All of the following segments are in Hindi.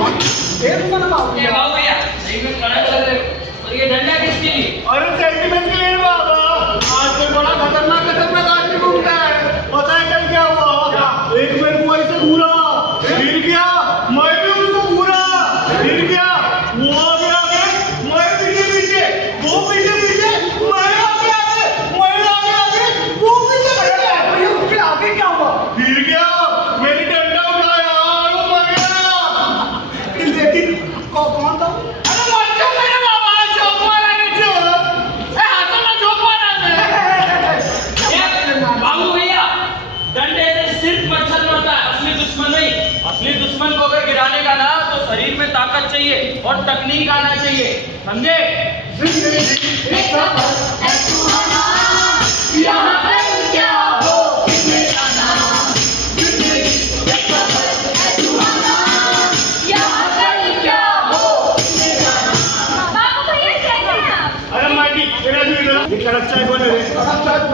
बाबू भैया सही में कड़क लग रहे हो। और ये डंडा किसके लिए? अरे सेंटिमेंट के लिए बाबा। आजकल बड़ा खतरनाक आदमी घूमता है। पता है कल क्या हुआ? एक मेरे को ऐसे घूरा, गिर गया, मैं भी उसको घूरा, गिर गया, वो आगे आगे, मैं पीछे पीछे, वो पीछे पीछे, मैं आगे आगे, मैं आगे आगे, वो पीछे पीछे। उसके आगे क्या हुआ? गिर गया, मेरी डंडा उठाया और वो मर गया। लेकिन कौन था? अरे मत मेरे बाबा, चौक मारा ने चौक। हाथों में चौक मारा ने। बाबू भैया डंडे से सिर्फ मच्छर मरता है, असली दुश्मन नहीं। असली दुश्मन को अगर गिराने का ना तो शरीर में ताकत चाहिए और तकनीक आना चाहिए, समझे? यहाँ पर क्या हो किसने जाना, यहाँ पर क्या हो किसने जाना। बाबू भैया कैसे हैं आप? अरे माइटी तेरा भी इधर ये कड़क चाय कौन है?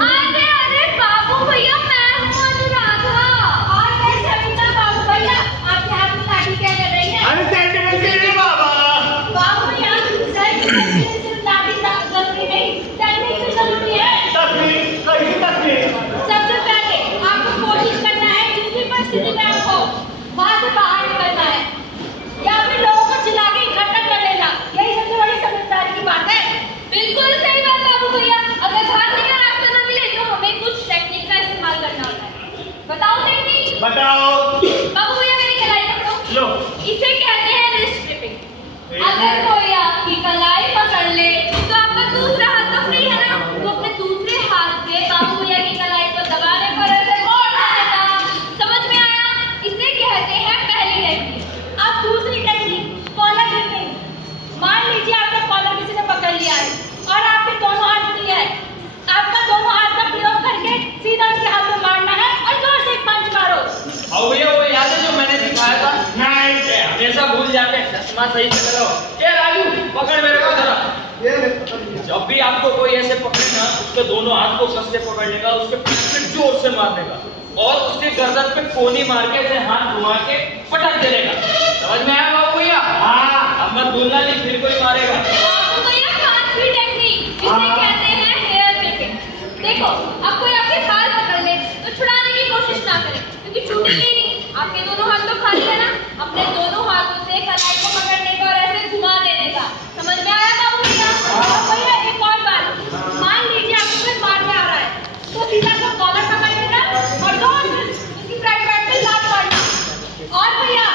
अरे अरे बाबू भैया मैं हूँ अनुराधा। और मैं सविता। बाबू भैया आपके हाथ में लाठी क्या कर रही है? अरे सेंटिमेंट के लिए बाबा। बाबू भैया सिर्फ लाठी जरूरी नहीं, टेक्निक भी जरूरी है। तकनीक कहीं तकनीक। सबसे पहले आपको कोशिश करना है जिस भी परिस्थिति में आपको वहां से बाहर निकलना है या फिर लोगों को चिल्ला के इकट्ठा कर लेना। यही सबसे बड़ी समझदारी की बात है। बिल्कुल सही बात बाबू भैया। अगर भागने का रास्ता न मिले तो हमें कुछ टेक्निक का इस्तेमाल करना होता है। बताओ टेक्निक। बताओ। बाबू भैया मेरी कलाई पकड़ो। लो। इसे कहते हैं रिस्ट ग्रिपिंग। अगर कोई आपकी कलाई पकड़ ले तो आपका दूसरा हाथ तो फ्री है ना, तो अपने दूसरे हाथ से बाबू भैया की कलाई को दबाने पर ऐसे मोड़ देना। समझ में आया? इसे कहते हैं पहली टेक्निक। अब दूसरी टेक्निक कॉलर ग्रिपिंग। मान लीजिए आपका कॉलर किसी ने पकड़ लिया है और आपके दोनों हाथ फ्री है। आपका दोनों हाथ का प्रयोग करके सीधा उसके हाथ में मारना है और जोर से एक पंच मारो। बाबू भैया वो याद है जो मैंने सिखाया था? नहीं। हमेशा भूल जाते हैं, चश्मा सही से लगाओ। ये राजू पकड़ मेरे को जरा। जब भी आपको कोई ऐसे पकड़े ना उसके दोनों हाथ को कस से पकड़ने का, उसके पीठ पे जोर से मारने का और उसके गर्दन पे कोनी मार के ऐसे हाथ घुमा के पटक देने का। समझ में आया बाबू भैया? हाँ। अब मत भूलना नहीं, फिर कोई मारेगा। बाबू भैया पांचवी टेक्निक इसे कहते हैं हेयर क्लिपिंग। देखो अब कोई आपके बाल पकड़ ले तो छुड़ाने की कोशिश ना करें क्योंकि छूटेंगे नहीं। आपके दोनों हाथ तो खाली है ना, अपने दोनों हाथों से कलाई को पकड़ने का और ऐसे घुमा देने का। समझ में आया बाबू भैया? बाबू भैया एक और बात, मान लीजिए आपको कोई मारने आ रहा है तो सीधा सा कॉलर पकड़ लेना और जोर से उसकी फ्रंट पैर पे लात मारना। और भैया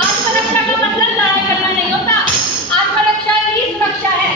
आत्मरक्षा का मतलब लड़ाई करना नहीं होता, आत्मरक्षा ही सुरक्षा है।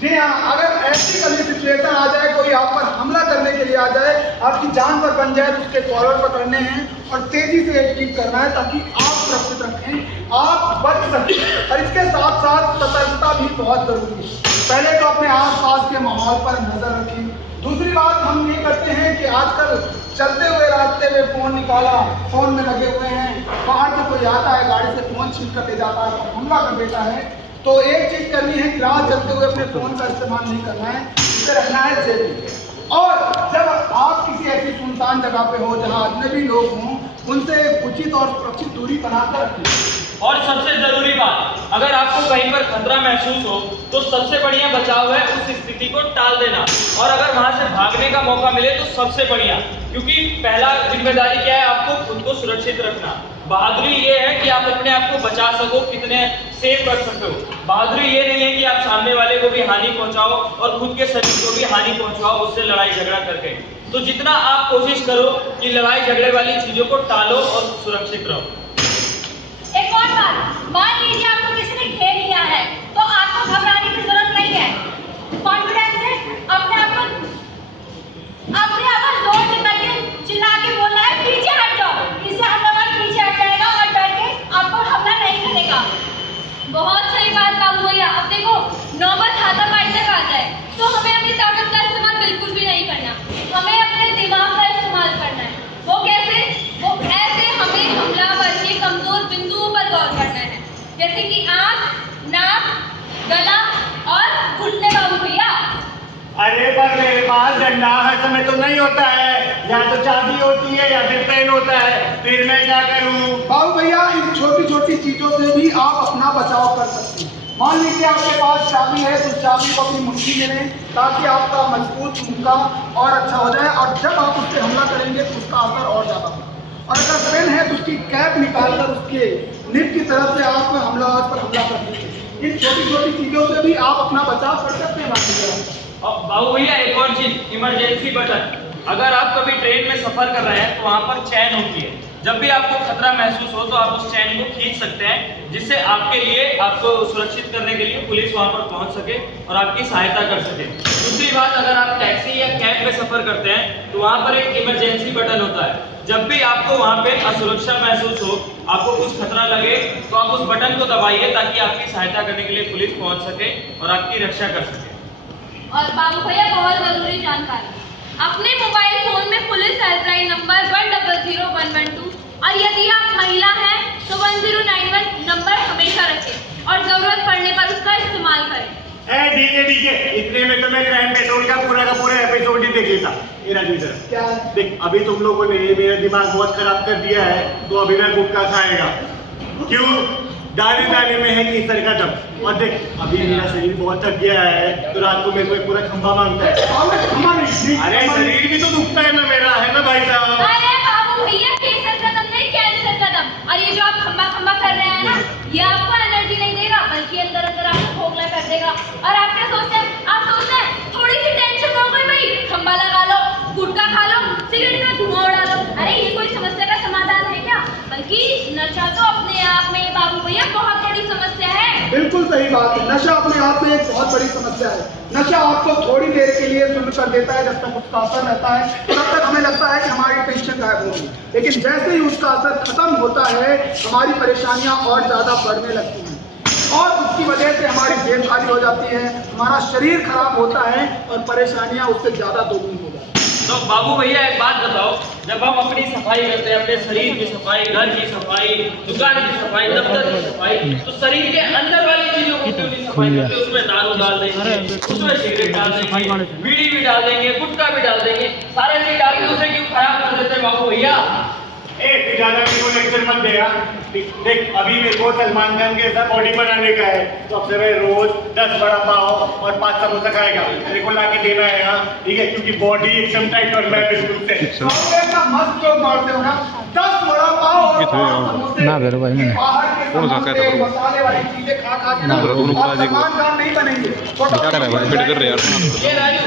जी हाँ, अगर ऐसी कभी सिचुएशन आ जाए, कोई आप पर हमला करने के लिए आ जाए, आपकी जान पर बन जाए, तो उसके कॉलर पकड़ने हैं और तेजी से एक टिक करना है ताकि आप सुरक्षित रखें, आप बच सकें। और इसके साथ साथ सतर्कता भी बहुत जरूरी है। पहले तो अपने आसपास के माहौल पर नजर रखें। दूसरी बात हम ये करते हैं कि आजकल चलते हुए रास्ते में फोन निकाला, फोन में लगे हुए हैं, बाहर से कोई आता है गाड़ी से फोन छीन कर ले जाता है, हमला कर देता है। तो एक चीज करनी है कि राह चलते हुए अपने फोन का इस्तेमाल नहीं करना है, इसे रखना है जेब में। और जब आप किसी ऐसी सुनसान जगह पे हो जहाँ अजनबी लोग हों, उनसे उचित और सुरक्षित दूरी बनाकर रखें। और सबसे जरूरी बात, अगर आपको कहीं पर खतरा महसूस हो तो सबसे बढ़िया बचाव है उस स्थिति को टाल देना। और अगर वहां से भागने का मौका मिले तो सबसे बढ़िया, क्योंकि पहला जिम्मेदारी क्या है? आपको खुद को सुरक्षित रखना। बहादुरी ये है कि आप अपने आप को बचा सको, कितने सेफ कर सको। बहादुरी ये नहीं है कि आप सामने वाले को भी हानि पहुंचाओ और खुद के शरीर को भी हानि पहुंचाओ उससे लड़ाई झगड़ा करके। तो जितना आप कोशिश करो कि लड़ाई झगड़े वाली चीजों को टालो और सुरक्षित रहो। एक और बात, मान लीजिए आपको किसी ने घेर लिया है तो आपको घबराने की जरूरत नहीं है। कॉन्फिडेंस से अपने आप जोर से करके चिल्ला के बोलना है पीछे हट जाओ। इससे हमलावर पीछे हट जाएगा और डर के आपको हमला नहीं करेगा। बहुत सही बात बाबू भैया। अब देखो नौबत हाथापाई तक आ जाए तो हमें अपनी ताकत का इस्तेमाल बिल्कुल भी नहीं करना, हमें अपने दिमाग का इस्तेमाल करना है। वो कैसे? वो ऐसे हमें हमलावर के कमजोर बिंदुओं पर गौर करना है, जैसे कि आंख, नाक, गला और घुटने। बाबू भैया अरे पर मेरे पास डंडा हर समय तो नहीं होता है, या तो चाबी होती है या फिर पेन होता है, फिर मैं क्या करूं? बाबू भैया इन छोटी छोटी चीजों से भी आप अपना बचाव कर सकते हैं। मान लीजिए आपके पास चाबी है तो चाबी को अपनी मुट्ठी में लें ताकि आपका मजबूत मुक्का और अच्छा हो जाए, और जब आप उससे हमला करेंगे तो उसका असर और ज्यादा होगा। और अगर पेन है तो उसकी कैप निकालकर उसके निब की तरफ से आप हमलावर पर हमला कर दीजिए। इन छोटी छोटी चीजों से भी आप अपना बचाव कर सकते हैं। और बाबू भैया एक और चीज, इमरजेंसी बटन। अगर आप कभी ट्रेन में सफर कर रहे हैं तो वहाँ पर चैन होती है, जब भी आपको खतरा महसूस हो तो आप उस चैन को खींच सकते हैं, जिससे आपके लिए, आपको सुरक्षित करने के लिए पुलिस वहाँ पर पहुँच सके और आपकी सहायता कर सके। दूसरी बात, अगर आप टैक्सी या कैब में सफर करते हैं तो वहाँ पर एक इमरजेंसी बटन होता है। जब भी आपको वहाँ पे असुरक्षा महसूस हो, आपको कुछ खतरा लगे, तो आप उस बटन को दबाइए ताकि आपकी सहायता करने के लिए पुलिस पहुँच सके और आपकी रक्षा कर सके। और बाबू भैया बहुत जरूरी जानकारी, अपने मोबाइल फोन में पुलिस हेल्पलाइन नंबर 100112 और यदि आप महिला हैं तो 1091 नंबर हमेशा रखें और जरूरत पड़ने पर उसका इस्तेमाल करें। ठीक है, इतने में तो मैं क्राइम पेट्रोल का पूरा एपिसोड ही देख लेता। मेरा जीतर क्या देख, अभी तुम लोगों ने मेरा दिमाग बहुत खराब कर दिया है, तो अभी मैं गुटखा खाएगा। क्यों? दाने दाने में है केसर का दम। और देख, अभी मेरा शरीर बहुत थक गया है, तो रात को मेरे को एक पूरा खंभा मांगता है। अरे शरीर भी तो दुखता है ना मेरा, है ना भाई साहब? अरे बाबू भैया, केसर का दम नहीं, कैंसर का दम। और ये जो आप खंबा खंबा कर रहे हैं ना, ये आपको एनर्जी नहीं देगा, बल्कि अंदर अंदर आपको खोखला कर देगा। और आप क्या सोचते हैं? आप सोचते हैं थोड़ी सी टेंशन हो गई भाई, खंबा लगा लो, गुटखा खा लो, सिगरेट का धुआं उड़ा लो। अरे ये कोई समस्या का समाधान है क्या? बल्कि नशा तो अपने आप में बाबू भैया बहुत बड़ी समस्या है। बिल्कुल सही बात है, नशा अपने आप में एक बहुत बड़ी समस्या है। नशा आपको थोड़ी देर के लिए सुन्न कर देता है, जब तक उसका असर रहता है तब तक हमें लगता है कि हमारी टेंशन गायब होगी, लेकिन जैसे ही उसका असर खत्म होता है हमारी परेशानियां और ज्यादा बढ़ने लगती हैं और उसकी वजह से हमारी जेब खाली हो जाती है, हमारा शरीर खराब होता है और परेशानियां उससे ज्यादा दोगुनी हो जाती हैं। तो बाबू भैया एक बात बताओ, जब हम अपनी सफाई करते हैं, अपने शरीर की सफाई, घर की सफाई, दुकान की सफाई, दफ्तर की सफाई, तो शरीर के अंदर वाली चीजों को क्यों नहीं सफाई करते? उसमें दारू डाल देंगे, उसमें सिगरेट डाल देंगे, बीड़ी भी डाल देंगे, गुटखा भी डाल देंगे, सारे चीज डाल के उसे क्यों खराब कर देते हैं बाबू भैया? ज्यादा मेरे को लेक्चर मत देगा। देख, अभी मेरे को सलमान खान के साथ बॉडी बनाने का है, तो अब से मैं रोज 10 बड़ा पाव और 5 समोसा खाएगा, मेरे को ला के देना है। ठीक है, क्योंकि बॉडी एकदम टाइट और मैं बिल्कुल सेट। मस्त जोक मारते हो ना, 10 बड़ा पाव और 5 समोसे ना करो भाई, मैंने बाहर के समोसे, मसाले वाली चीजें खा खा के ना आप सलमान खान नहीं बनेंगे। क्या कर रहा है भाई, फिट कर रहे यार। ये राजू,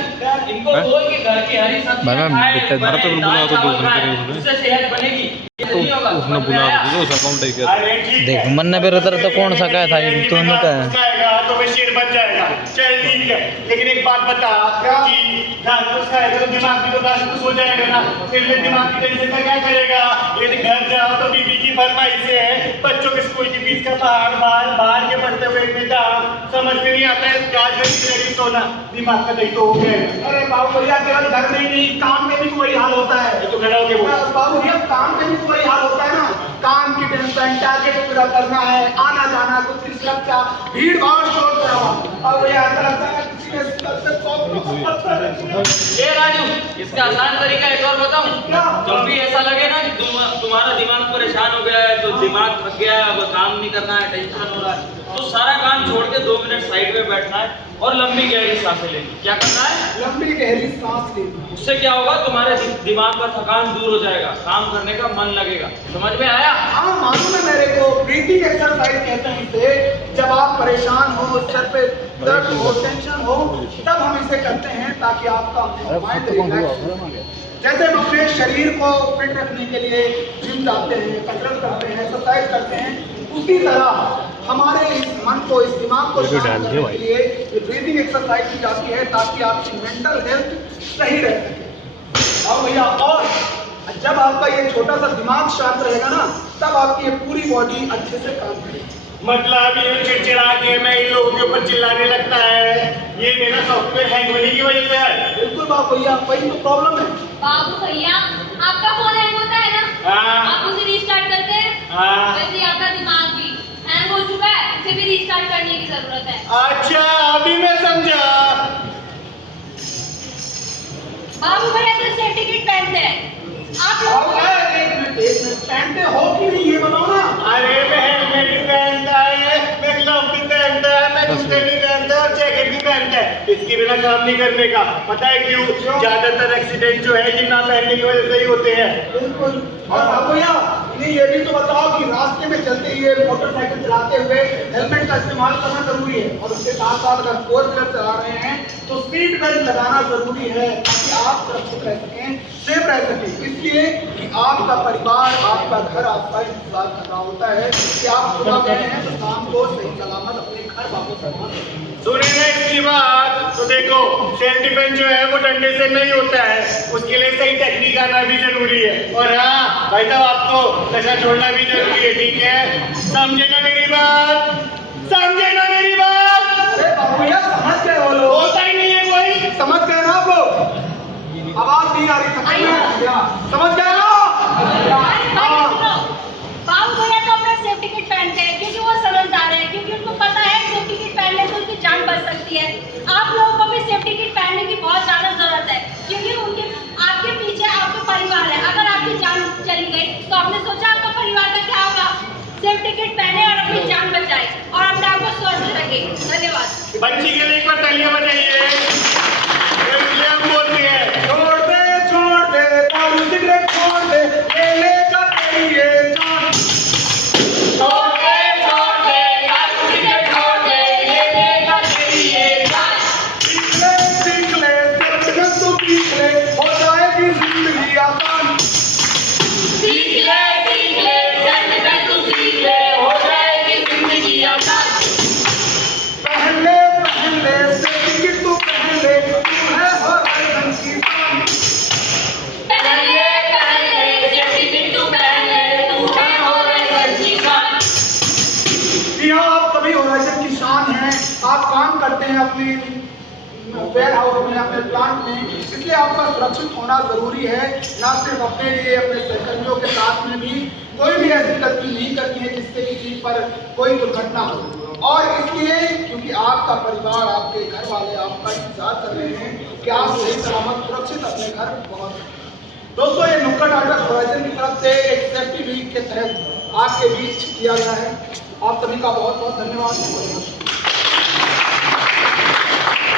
इनको बोल के घर की हरी सब्जियां भाई, मैं खाएं, इतना बने, तो बुला दाल तो चावल दूसरे खाएं, के लिए। उससे सेहत बनेगी। ये नहीं होगा, उसने समझ में बुला आया? तो उस अकाउंट ही किया। अरे ठीक देख, है, मन ने मेरे तरफ तो कौन सा कहा था, ये तो उन्होंने कहा। खाएगा तो मैं शेर बन जाएगा। चल ठीक है, लेकिन एक बात बता कि दाल कुछ खाएगा तो दिमाग भी तो दाल कुछ हो जाएगा ना, फिर मैं दिमाग की टेंशन का क्या करेगा? यदि घर जाओ तो बीबी की फरमाइश है, बच्चों के स्कूल की फीस का बाहर के पढ़ते हुए इतने दाम समझ में नहीं आता है, क्या करेगी सोना, दिमाग का नहीं तो हो गया। अरे बाबू भैया, केवल घर में ही नहीं, काम में भी तो वही हाल होता है। ये तो खड़ा हो गया वो। बाबू भैया, काम में भी तो वही हाल होता है ना, काम की टेंशन, टारगेट पूरा करना है, आना जाना, कुछ की सुरक्षा, भीड़ भाड़, शोर शराबा। अब भैया ऐसा लगता है किसी के सर से 100 ये राजू, इसका आसान तरीका एक और बताऊं? जब भी ऐसा लगे ना कि तुम्हारा दिमाग परेशान हो गया है, तो दिमाग थक गया है, अब काम नहीं करना है, टेंशन हो रहा है, तो सारा काम छोड़ के 2 मिनट साइड में बैठना है और लंबी गहरी सांसें लेनी। क्या करना है? लंबी गहरी सांस लेनी। उससे क्या होगा, तुम्हारे दिमाग का थकान दूर हो जाएगा, काम करने का मन लगेगा। समझ में आया? हाँ, मालूम है मेरे को, ब्रीथिंग एक्सरसाइज कहते हैं इसे। जब आप परेशान हो, सर पे दर्द हो, टेंशन हो, तब हम इसे करते हैं ताकि आपका माइंड रिलैक्स हो। जैसे हम अपने शरीर को फिट रखने के लिए जिम जाते हैं, कसरत करते हैं, एक्सरसाइज करते हैं, उसी तरह हमारे इस मन को, इस दिमाग को शांत करने के लिए ये ब्रीथिंग एक्सरसाइज की जाती है ताकि आपकी मेंटल हेल्थ सही रह सके। और भैया, और जब आपका ये छोटा सा दिमाग शांत रहेगा ना, तब आपकी ये पूरी बॉडी अच्छे से काम करेगी। मतलब ये चिड़चिड़ा के मैं इन लोगों के ऊपर चिल्लाने लगता है, ये मेरा सॉफ्टवेयर हैंग होने की वजह से है। बिल्कुल बाबू भैया, वही तो प्रॉब्लम है। बाबू भैया, आपका फोन हैंग होता है ना, हाँ। आप उसे रीस्टार्ट करते हैं, हाँ। वैसे ही आपका दिमाग भी हैंग हो चुका है, इसे भी रीस्टार्ट करने की जरूरत है। अच्छा, अभी मैं समझा। बाबू भैया तो सेफ्टी किट पहनते हैं, आप लोग एक मिनट पहनते हो कि नहीं ये बताओ ना। अरे मैं हेलमेट भी पहनता है, मैं ग्लव भी पहनता है, मैं जूते भी पहनता है और जैकेट भी पहनता है। इसके बिना काम नहीं करने का। पता है क्यों? ज्यादातर एक्सीडेंट जो है ये ना पहनने की वजह से ही होते हैं। बिल्कुल। और बाबू भैया इन्हें ये भी तो बताओ कि रास्ते में चलते हुए मोटरसाइकिल चलाते हुए हेलमेट का इस्तेमाल करना जरूरी है, और उसके साथ साथ अगर फोर व्हीलर चला रहे हैं तो सीट बेल्ट लगाना जरूरी है ताकि आप सुरक्षित रह सकें, सेफ रह सकें। इसलिए कि आपका परिवार, आपका घर आपका इंतजार कर रहा होता है कि आप सुबह गए हैं तो शाम को सही सलामत अपने घर वापस आ जाएं। सुनेगा इसकी बात तो देखो, सेल्फ डिफेंस जो है वो डंडे से नहीं होता है, उसके लिए सही टेक्निक आना भी जरूरी है। और हाँ भाई साहब, आपको नशा छोड़ना भी जरूरी है, ठीक है? समझे ना मेरी बात? समझे ना मेरी बात? अरे बाबू भैया समझ गए वो लोग, होता ही नहीं है कोई। समझ गए ना आप लोग? आवाज नहीं आ रही समझ गए ना? बाबू भैया तो अपना सेफ्टी किट पहनते हैं क्योंकि वो समझदार है, क्योंकि उनको पता है सेफ्टी किट पहनने से उनकी जान बच सकती है। आप लोगों को भी सेफ्टी किट पहनने की बहुत ज्यादा जरूरत है, क्योंकि उनके आपके पीछे आपका परिवार है। अगर आपकी जान चली गई तो आपने सोचा आपका परिवार का क्या होगा? सेफ्टी किट पहने और अपनी जान बचाए और अपने आप को स्वस्थ रखे। धन्यवाद। बच्ची के लिए एक बार तालियां बजाइए। इसलिए हम बोलते हैं, छोड़ दे दारू सिगरेट छोड़ दे, ले लेगा तेरी ये जान। छोड़ दे दारू सिगरेट छोड़ दे, ले लेगा तेरी ये जान। सीख ले जब तू सीख ले हो जाएगी जिंदगी आसान। सीख ले जब तू सीख ले, हो जाएगी जिंदगी आसान। पहन ले सेफ्टी किट तू पहन ले, तू है हो रंग की शान। पहन ले सेफ्टी किट तू पहन ले, तू है होराइजन की शान। जी हाँ, आप सभी होराइजन की शान हैं। आप काम करते हैं अपनी वेयर हाउस में, अपने प्लांट में, इसलिए आपका सुरक्षित होना जरूरी है। ना सिर्फ अपने लिए, अपने सहकर्मियों के साथ में भी कोई भी ऐसी गलती नहीं करनी है जिससे किसी पर कोई दुर्घटना हो। और इसलिए क्योंकि आपका परिवार, आपके घर वाले आपका इंतजार कर रहे हैं कि आप सही सलामत सुरक्षित अपने घर पहुंच सकें। दोस्तों, ये नुक्कड़ नाटक होराइजन की तरफ से एक सेफ्टी वीक के तहत आपके बीच किया गया है। आप सभी का बहुत बहुत धन्यवाद।